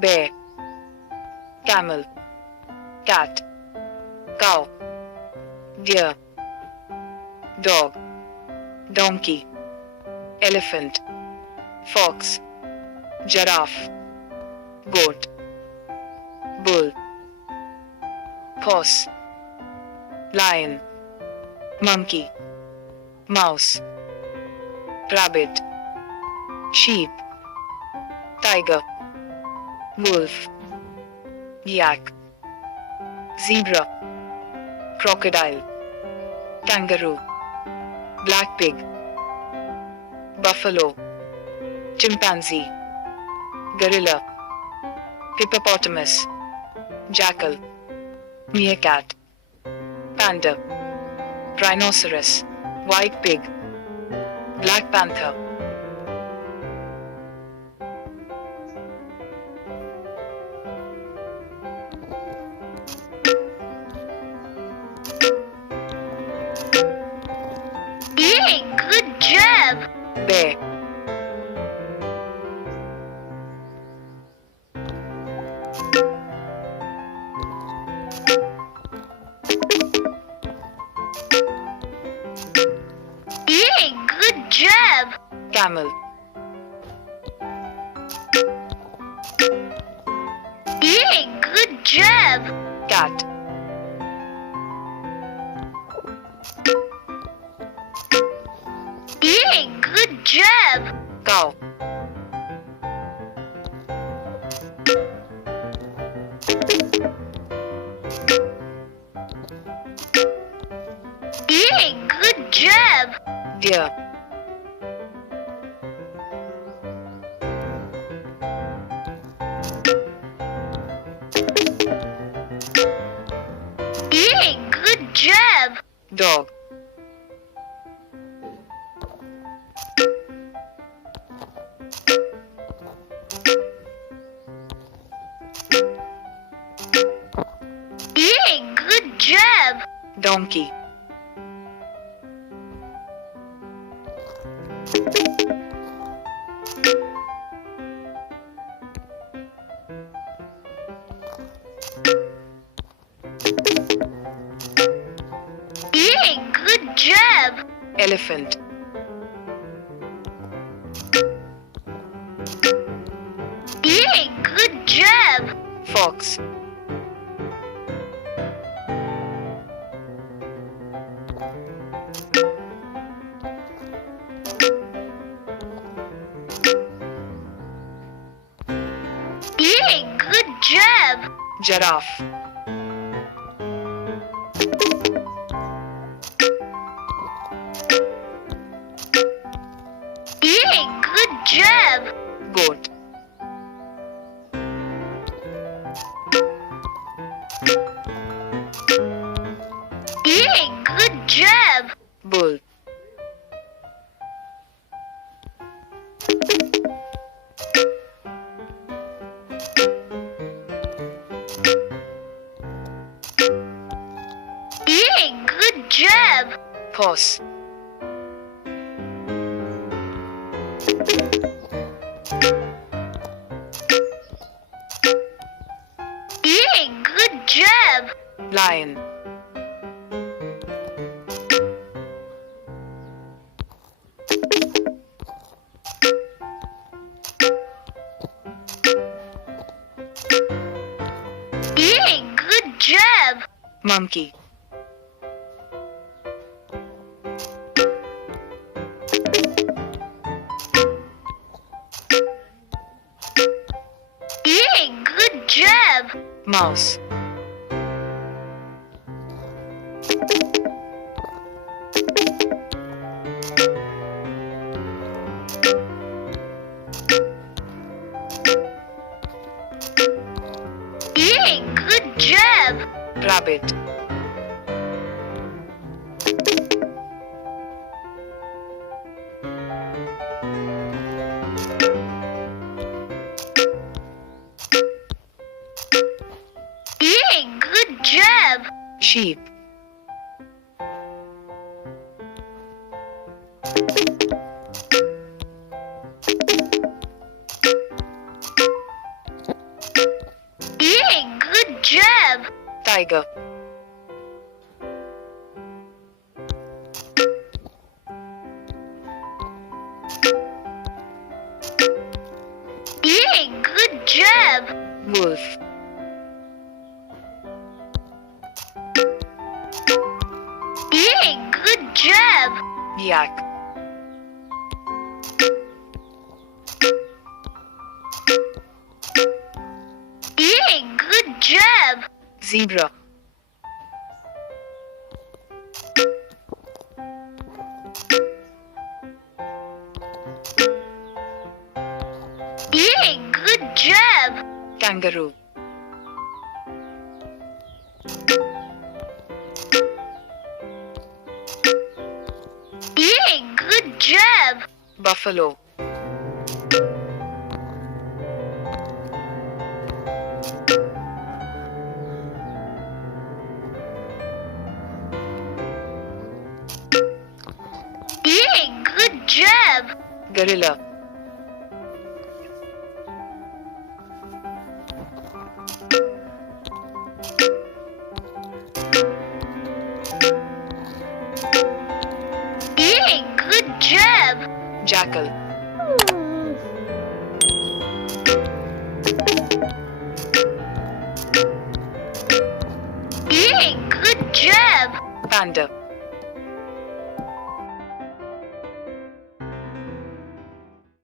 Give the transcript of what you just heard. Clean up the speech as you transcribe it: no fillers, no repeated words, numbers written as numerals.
bear, camel, cat, cow, deer, dog, donkey, elephant, fox, giraffe, goat, bull, horse, lion, monkey, mouse, rabbit, sheep, tiger, wolf, yak, zebra, crocodile, kangaroo, black pig, buffalo, chimpanzee, gorilla, hippopotamus, jackal, meerkat, panda, rhinoceros, white pig, black panther. Yay, good job! Bear, Yay, good job! camel, Yay, good job! cat, Yay, good job! cow, Yay, good job! deer, Yay, good job! dog, Yay, good job! donkey, Yay, good job! elephant, Yay, good job! fox, Yay, good job! giraffe, Yay, good job! goat, Yay, good job! bull, Yay, good job! horse, Yay, good job! lion, Yay, good job! monkey, Yay, good job! mouse, Yay, good job! rabbit, Yay, good job! sheep, Tiger. Yay, good job. Wolf. Yay, good job. Yak. Yay, good job. Zebra. Yay, good job. Kangaroo. Yay, good job. Buffalo. Yay, good job. Gorilla. Yay, good job. Jackal. Yay, good job. Panda.